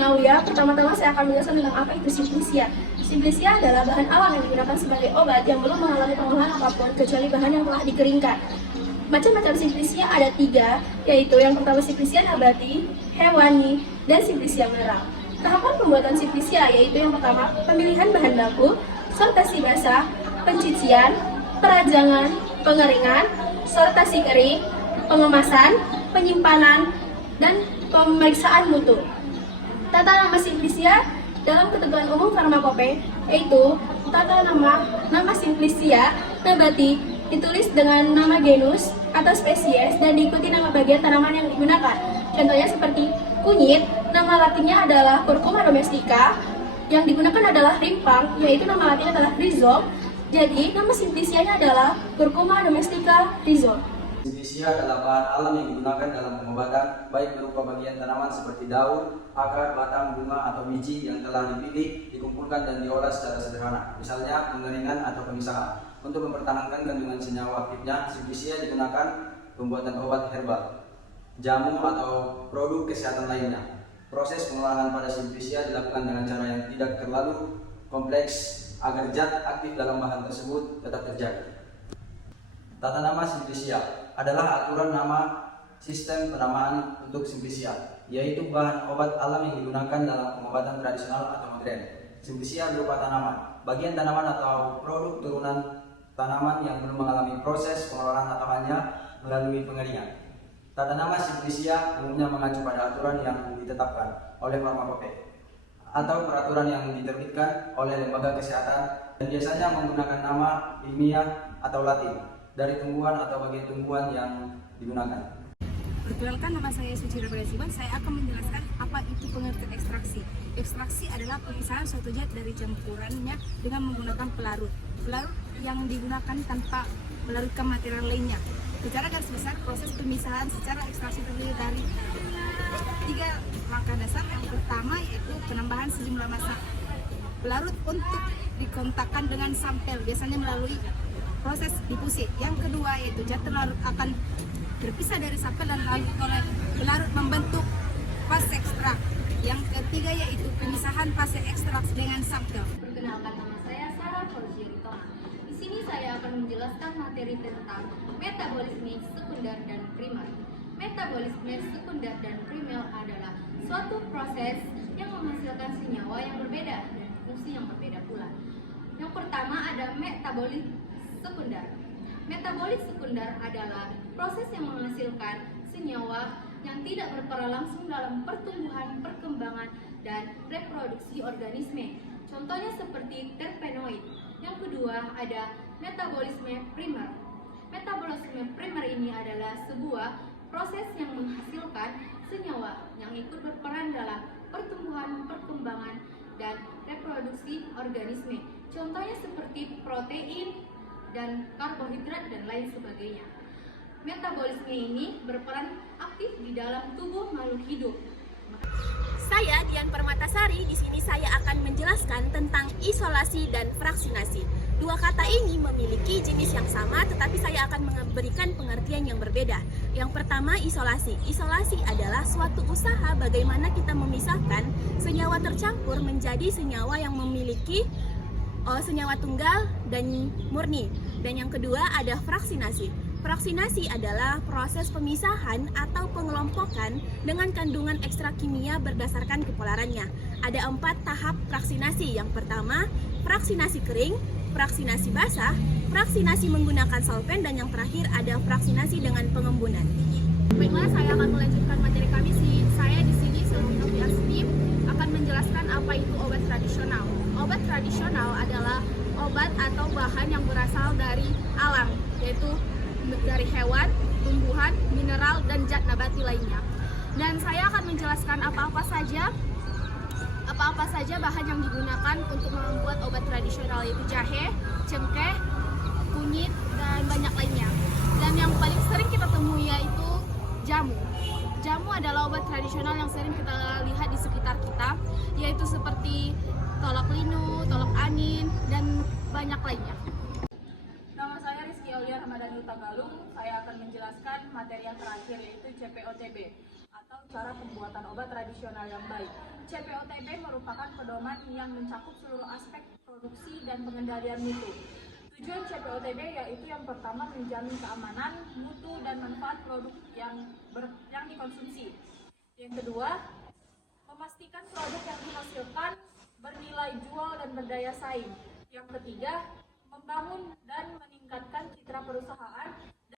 Aulia. Pertama-tama saya akan menjelaskan tentang apa itu Simplicia. Simplicia adalah bahan alam yang digunakan sebagai obat yang belum mengalami pengolahan apapun kecuali bahan yang telah dikeringkan. Macam-macam Simplicia ada 3, yaitu yang pertama Simplicia nabati, hewani, dan Simplicia mineral. Tahapan pembuatan Simplicia yaitu yang pertama pemilihan bahan baku, sortasi basah, pencucian, perajangan, pengeringan, sortasi kering, pengemasan, penyimpanan, dan pemeriksaan mutu. Tata nama Simplicia dalam ketentuan umum farmakope yaitu tata nama Simplicia nabati ditulis dengan nama genus atau spesies dan diikuti nama bagian tanaman yang digunakan. Contohnya seperti kunyit, nama latinnya adalah Curcuma domestica, yang digunakan adalah rimpang, yaitu nama latinnya adalah rhizome. Jadi nama Simplicianya adalah Curcuma domestica rhizome. Simplicia adalah bahan alam yang digunakan dalam pengobatan, baik berupa bagian tanaman seperti daun, akar, batang, bunga, atau biji yang telah dipilih, dikumpulkan dan diolah secara sederhana, misalnya pengeringan atau pemisahan. Untuk mempertahankan kandungan senyawa aktifnya, Simplicia digunakan pembuatan obat herbal, jamu, atau produk kesehatan lainnya. Proses pengolahan pada Simplicia dilakukan dengan cara yang tidak terlalu kompleks agar zat aktif dalam bahan tersebut tetap terjaga. Tata nama Simplicia adalah aturan nama sistem penamaan untuk Simplicia, yaitu bahan obat alam yang digunakan dalam pengobatan tradisional atau modern. Simplicia berupa tanaman, bagian tanaman atau produk turunan tanaman yang belum mengalami proses pengolahan atau hanya melalui pengeringan. Tata nama Simplicia umumnya mengacu pada aturan yang ditetapkan oleh farmakope atau peraturan yang diterbitkan oleh lembaga kesehatan dan biasanya menggunakan nama ilmiah atau latin dari tumbuhan atau bagian tumbuhan yang digunakan. Perkenalkan, nama saya Suci Rebela Siwan. Saya akan menjelaskan apa itu pengertian ekstraksi. Ekstraksi adalah pemisahan suatu zat dari campurannya dengan menggunakan pelarut. Pelarut yang digunakan tanpa melarutkan material lainnya. Secara garis besar, proses pemisahan secara ekstraksi terdiri dari 3 langkah dasar. Yang pertama yaitu penambahan sejumlah massa pelarut untuk dikontakkan dengan sampel, biasanya melalui proses difusi. Yang kedua yaitu zat larut akan terpisah dari sampel dan lalu oleh pelarut membentuk fase ekstrak. Yang ketiga yaitu pemisahan fase ekstrak dengan sampel. Perkenalkan, nama saya Sarah Forgianto. Di sini saya akan menjelaskan materi tentang metabolisme sekunder dan primer. Metabolisme sekunder dan primer adalah suatu proses yang menghasilkan senyawa yang berbeda dan fungsi yang berbeda pula. Yang pertama ada metabolit sekunder. Metabolit sekunder adalah proses yang menghasilkan senyawa yang tidak berperan langsung dalam pertumbuhan, perkembangan, dan reproduksi organisme. Contohnya seperti terpenoid. Yang kedua ada metabolisme primer. Metabolisme primer ini adalah sebuah proses yang menghasilkan senyawa yang ikut berperan dalam pertumbuhan, perkembangan, dan reproduksi organisme. Contohnya seperti protein dan karbohidrat dan lain sebagainya. Metabolisme ini berperan aktif di dalam tubuh makhluk hidup. Saya Dian Permatasari. Di sini saya akan menjelaskan tentang isolasi dan fraksinasi. Dua kata ini memiliki jenis yang sama, tetapi saya akan memberikan pengertian yang berbeda. Yang pertama, isolasi. Isolasi adalah suatu usaha bagaimana kita memisahkan senyawa tercampur menjadi senyawa yang memiliki senyawa tunggal dan murni. Dan yang kedua ada fraksinasi. Fraksinasi adalah proses pemisahan atau pengelompokan dengan kandungan ekstrak kimia berdasarkan kepolarannya. Ada 4 tahap fraksinasi. Yang pertama, fraksinasi kering, fraksinasi basah, fraksinasi menggunakan solvent, dan yang terakhir ada fraksinasi dengan pengembunan. Baiklah, saya akan melanjutkan materi kami. Saya di sini Selvina Fiastim akan menjelaskan apa itu obat tradisional. Obat tradisional adalah obat atau bahan yang berasal dari alam, yaitu dari hewan, tumbuhan, mineral, dan zat nabati lainnya. Dan saya akan menjelaskan apa-apa saja bahan yang digunakan untuk membuat obat tradisional, yaitu jahe, cengkeh, kunyit, dan banyak lainnya. Dan yang paling sering kita temui yaitu jamu. Jamu adalah obat tradisional yang sering kita lihat di sekitar kita, yaitu seperti tolak linu, tolak angin, dan banyak lainnya. Nama saya Rizky Aulia Ramadhani Utagalung, saya akan menjelaskan materi yang terakhir yaitu CPOTB atau cara pembuatan obat tradisional yang baik. CPOTB merupakan pedoman yang mencakup seluruh aspek produksi dan pengendalian mutu. Tujuan CPOTB yaitu yang pertama menjamin keamanan, mutu, dan manfaat produk yang dikonsumsi. Yang kedua, memastikan produk yang dihasilkan bernilai jual dan berdaya saing. Yang ketiga, membangun dan meningkatkan citra perusahaan